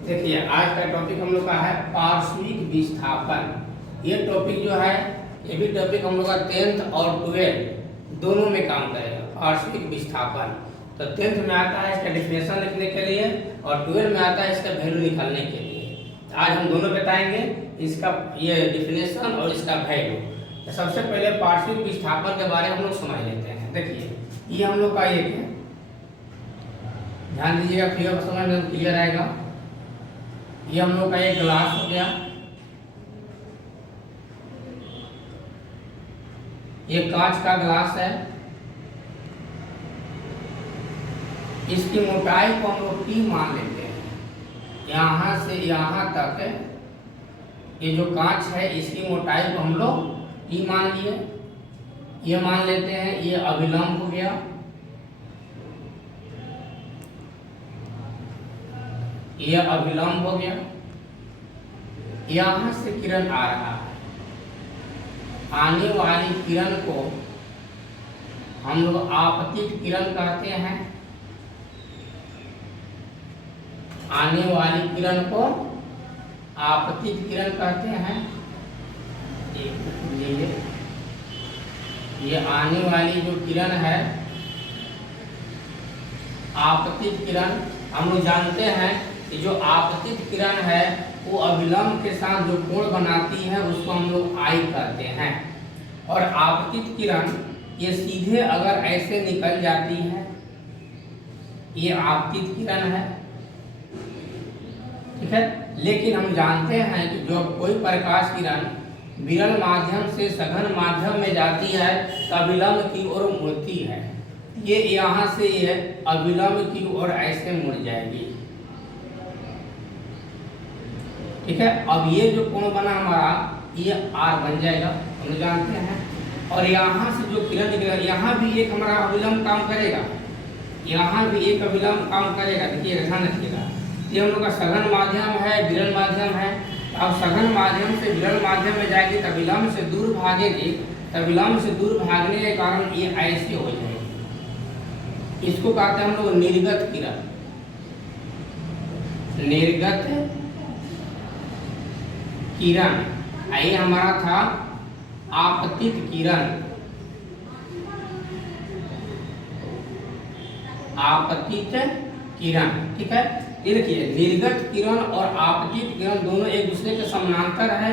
देखिए आज का टॉपिक हम लोग का है पार्श्विक विस्थापन। ये टॉपिक जो है ये भी टॉपिक हम लोग का 10th और 12 दोनों में काम करेगा। पार्श्विक विस्थापन तो 10th में आता है इसका डिफिनेशन लिखने के लिए और 12 में आता है इसका वैल्यू निकालने के लिए। आज हम दोनों बताएंगे, इसका ये डिफिनेशन और इसका वैल्यू। तो सबसे पहले पार्श्विक विस्थापन के बारे में हम लोग समझ लेते हैं। देखिए ये हम लोग का एक है, ध्यान दीजिएगा, फिगर को समझ में क्लियर आएगा। ये हम लोग का एक ग्लास हो गया, ये कांच का ग्लास है। इसकी मोटाई को हम लोग T मान लेते हैं, यहाँ से यहाँ तक ये जो कांच है इसकी मोटाई को हम लोग T मान लिए। ये मान लेते हैं ये अभिलंब हो गया, यह अभिलंब हो गया। यहां से किरण आ रहा है, आने वाली किरण को हम लोग आपतित किरण कहते हैं। आने वाली किरण को आपतित किरण कहते हैं। ये आने वाली जो किरण है आपतित किरण, हम लोग जानते हैं कि जो आपतित किरण है वो अभिलंब के साथ जो कोण बनाती है उसको हम लोग आई कहते हैं। और आपतित किरण ये सीधे अगर ऐसे निकल जाती है, ये आपतित किरण है, ठीक है। लेकिन हम जानते हैं कि जो कोई प्रकाश किरण विरल माध्यम से सघन माध्यम में जाती है तो अभिलंब की ओर मुड़ती है। ये यहाँ से ये अभिलंब की ओर ऐसे मुड़ जाएगी, ठीक है। अब ये जो कोण बना हमारा ये R बन जाएगा, हम जानते हैं। और यहाँ से जो किरण निकलेगा यहाँ भी एक हमारा अभिलंब काम करेगा, यहाँ भी एक अभिलंब काम करेगा। देखिए ध्यान रखिएगा, ये हम लोग का सघन माध्यम है, विरल माध्यम है। अब सघन माध्यम से विरल माध्यम में जाएगी तो अभिलंब से दूर भागेगी, तो अभिलंब से दूर भागने के कारण ये ऐसे हो जाएगी। इसको कहते हैं हम लोग निर्गत किरण। निर्गत किरण, ये हमारा था आपतित किरण। आपतित किरण, ठीक है। ये देखिए निर्गत किरण और आपतित किरण दोनों एक दूसरे के समानांतर है।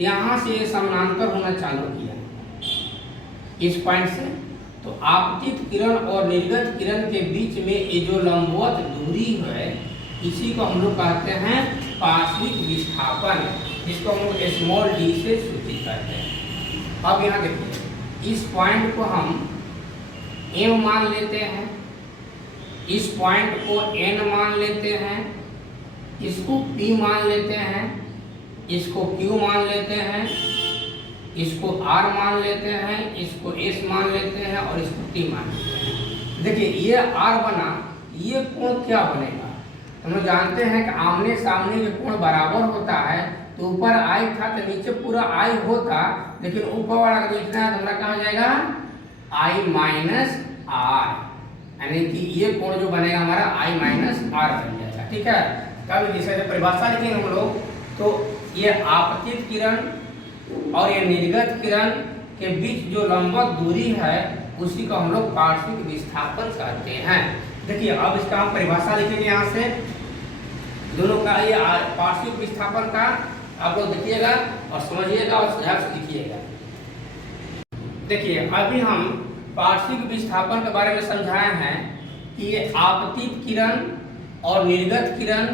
यहाँ से ये समानांतर होना चालू किया इस पॉइंट से। तो आपतित किरण और निर्गत किरण के बीच में ये जो लंबवत दूरी है इसी को हम लोग कहते हैं पार्श्विक विस्थापन, जिसको हम लोग स्मॉल d से सूचित करते हैं। अब यहाँ देखिए इस पॉइंट को हम M मान लेते हैं, इस पॉइंट को N मान लेते हैं, इसको P मान लेते हैं, इसको Q मान लेते हैं, इसको R मान लेते हैं, इसको S मान लेते हैं और इसको T मान लेते हैं। देखिए ये R बना, ये कोण क्या बनेगा? हम लोग जानते हैं कि आमने सामने के कोण बराबर होता है, तो ऊपर I था तो नीचे पूरा I होता, लेकिन ऊपर वाला अगर लिखना है तो हमारा कहाँ हो जाएगा I माइनस R, यानी कि ये कोण जो बनेगा हमारा I माइनस R बन जाएगा, ठीक है। तब जिसे परिभाषा लिखेंगे हम लोग तो ये आपतित किरण और ये निर्गत किरण के बीच जो लंबवत दूरी है उसी को हम लोग पार्श्विक विस्थापन कहते हैं। देखिए अब इसका हम परिभाषा लिखेंगे यहाँ से दोनों का, ये पार्श्विक विस्थापन का आप लोग देखिएगा और समझिएगा और ध्यान से लिखिएगा। देखिए अभी हम पार्श्विक विस्थापन के बारे में समझाए हैं कि ये आपतित किरण और निर्गत किरण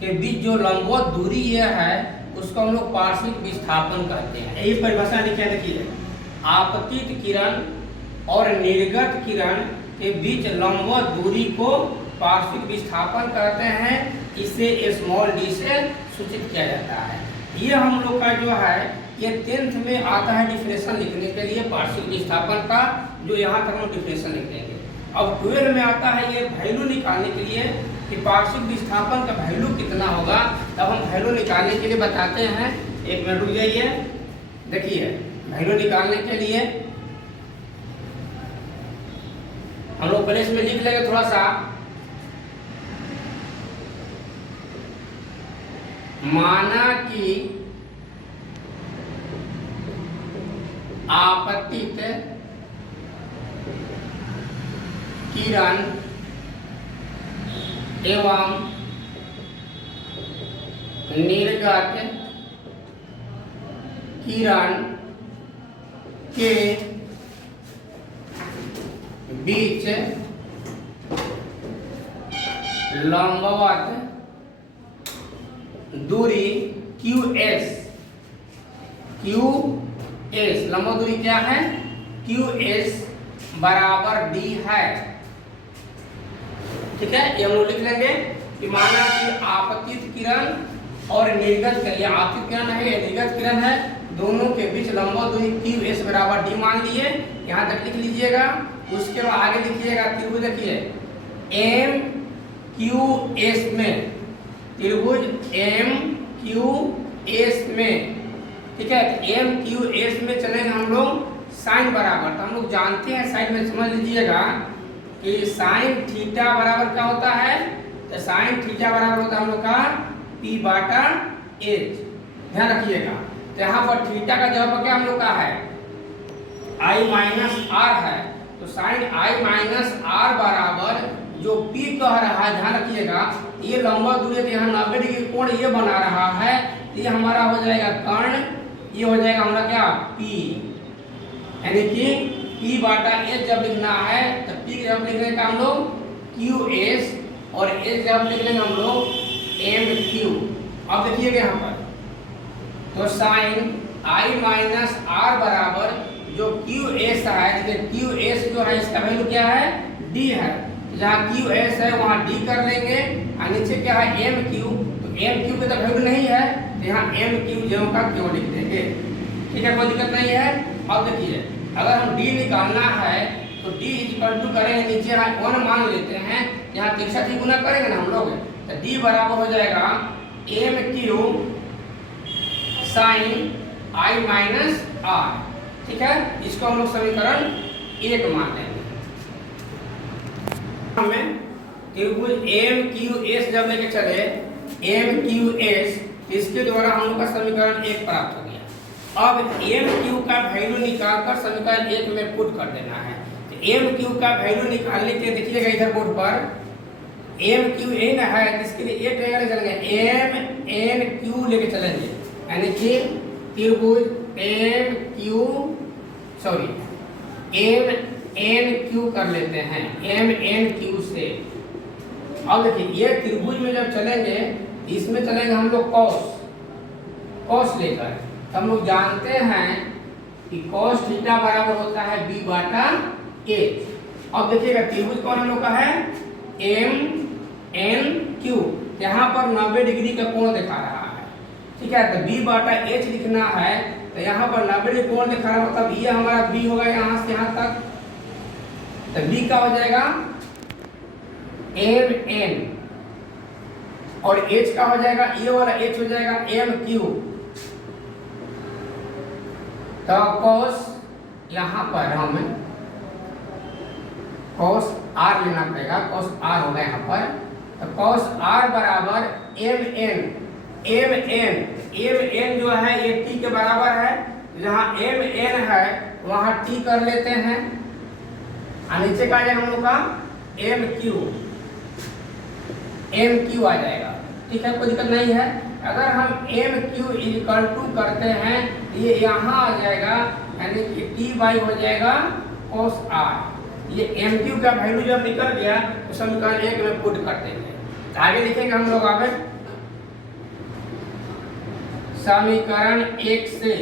के बीच जो लंबवत दूरी ये है उसको हम लोग पार्श्विक विस्थापन कहते हैं। यही परिभाषा लिखिए। देखिए आपतित किरण और निर्गत किरण के बीच लंबवत दूरी को पार्श्विक विस्थापन कहते हैं। इसे स्मॉल d से सूचित किया जाता है। ये हम लोग का जो है ये 10th में आता है डिफिनेशन लिखने के लिए पार्श्विक विस्थापन का, जो यहाँ तक हम डिफिनेशन लिख देंगे। अब 12 में आता है ये वैल्यू निकालने के लिए कि पार्श्विक विस्थापन का वैल्यू कितना होगा। तब हम वैल्यू निकालने के लिए बताते हैं, एक मिनट रुक जाइए। देखिए वैल्यू निकालने के लिए हम लोग पहले इसमें लिख लेंगे थोड़ा सा। माना कि आपतित किरण एवं निर्गत किरण के बीच लंबवत दूरी QS लंबवत दूरी क्या है? QS बराबर D है। ठीक है, ये हम लोग लिख लेंगे कि माना कि आपतित किरण और निर्गत किरण, ये आपतित किरण है, ये निर्गत किरण है, दोनों के बीच लंबवत दूरी QS बराबर D मान लिए। यहाँ तक लिख लीजिएगा। उसके बाद आगे लिखिएगा त्रिभुज, देखिए MQS में, त्रिभुज MQS में, ठीक है, MQS में चलेंगे हम लोग साइन बराबर, तो हम लोग जानते हैं साइन में, समझ लीजिएगा कि साइन थीटा बराबर क्या होता है? तो साइन थीटा बराबर होता है हम लोग का P/H। ध्यान रखिएगा। तो यहाँ पर थीटा का जगह पर क्या हम लोग का है? I-R है। तो साइन I-R बराबर जो P कह रहा है, ध्यान रखिएगा, ये लंबा दूरी के यहाँ 90 डिग्री कोण ये बना रहा है, तो ये हमारा हो जाएगा कर्ण, ये हो जाएगा हमारा क्या? P, यानी कि P/H जब लिखना है तो P जब लिखने का हम लोग QS और H जब लिख लेंगे हम लोग MQ। अब देखिएगा यहाँ पर, तो साइन I-R बराबर जो QS है, देखिए QS जो है इसका वैल्यू क्या है? D है। जहाँ QS है वहाँ D कर लेंगे, और नीचे क्या है? MQ। तो MQ की तो वैल्यू नहीं है, तो यहाँ MQ जो का क्यों लिख देंगे। ठीक है, कोई दिक्कत नहीं है। अब देखिए, अगर हम D निकालना है तो D इक्वल टू करेंगे, नीचे 1 मान लेते हैं, यहाँ तिरछा गुना करेंगे ना हम लोग, तो D बराबर हो जाएगा MQ साइन I-R। ठीक है, इसको हम लोग समीकरण 1 मान लेंगे। हमें त्रिभुज MQS जब लेके चले, MQS, इसके द्वारा हम लोग का समीकरण 1 प्राप्त हो गया। अब MQ का वैल्यू निकालकर समीकरण 1 में पुट कर देना है। तो MQ का वैल्यू निकालने के देखिएगा इधर बोर्ड पर MQN है, इसके लिए एक ट्रायंगल चलेंगे, MNQ लेके चलेंगे, यानी कि त्रिभुज MNQ कर लेते हैं MNQ से। अब देखिए, ये त्रिभुज में जब चलेंगे, इसमें चलेंगे हम लोग कॉस लेकर। तो हम लोग जानते हैं कि cos थीटा बराबर होता है B/H। अब देखिएगा त्रिभुज कौन हम लोग का है? MNQ। यहाँ पर 90 डिग्री का कोण दिखा रहा है। ठीक है, तो B/H लिखना है, तो यहाँ पर 90 डिग्री कोण दिखा रहा है, मतलब ये हमारा B होगा यहाँ से यहाँ तक। तो B का हो जाएगा MN और H का हो जाएगा, ये वाला H हो जाएगा MQ। तो cos, यहाँ पर हमें cos R लेना पड़ेगा, cos R होगा यहाँ पर। तो cos R बराबर MN जो है ये T के बराबर है, जहाँ MN है वहाँ T कर लेते हैं, और नीचे का आ जाएगा हम लोग का MQ आ जाएगा। ठीक है, कोई दिक्कत नहीं है। अगर हम MQ इक्वल टू करते हैं, ये यहाँ आ जाएगा, यानी कि T/, हो जाएगा cos R। ये MQ का वैल्यू जब निकल गया तो समीकरण 1 में पुट कर देंगे। आगे लिखेंगे हम लोग आगे समीकरण 1 से,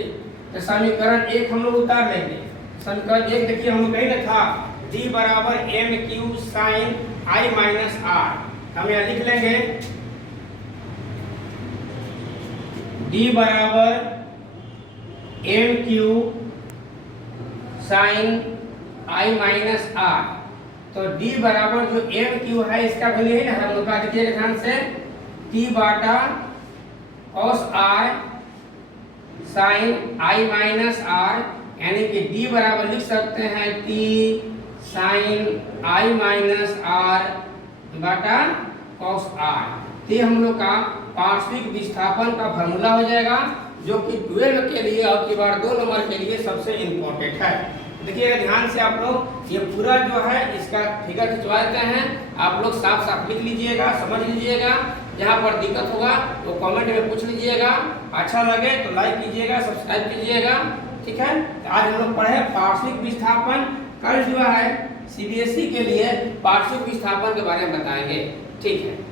तो समीकरण 1 हम लोग उतार लेंगे। समीकरण 1 देखिए हम लोग कहीं ना था D बराबर MQ साइन I-R, हम यहाँ लिख लेंगे D बराबर MQ साइन I-R। तो D बराबर जो MQ है इसका वैल्यू है ना, हम लोग का देखिए ध्यान से, T/cos R साइन I-R, यानी कि D बराबर लिख सकते हैं T साइन I-R/cos R। तो ये हम लोग का पार्श्विक विस्थापन का फार्मूला हो जाएगा, जो कि 12 के लिए और की बार 2 नंबर के लिए सबसे इम्पोर्टेंट है। देखिएगा ध्यान से आप लोग, ये पूरा जो है इसका फिगर खिंचवा देते हैं, आप लोग साफ साफ लिख लीजिएगा, समझ लीजिएगा। जहाँ पर दिक्कत होगा वो कमेंट में पूछ लीजिएगा, अच्छा लगे तो लाइक कीजिएगा, सब्सक्राइब कीजिएगा, ठीक है। आज हम लोग पढ़े पार्श्विक विस्थापन। कल जो है CBSE के लिए पार्श्विक विस्थापन के बारे में बताएंगे, ठीक है।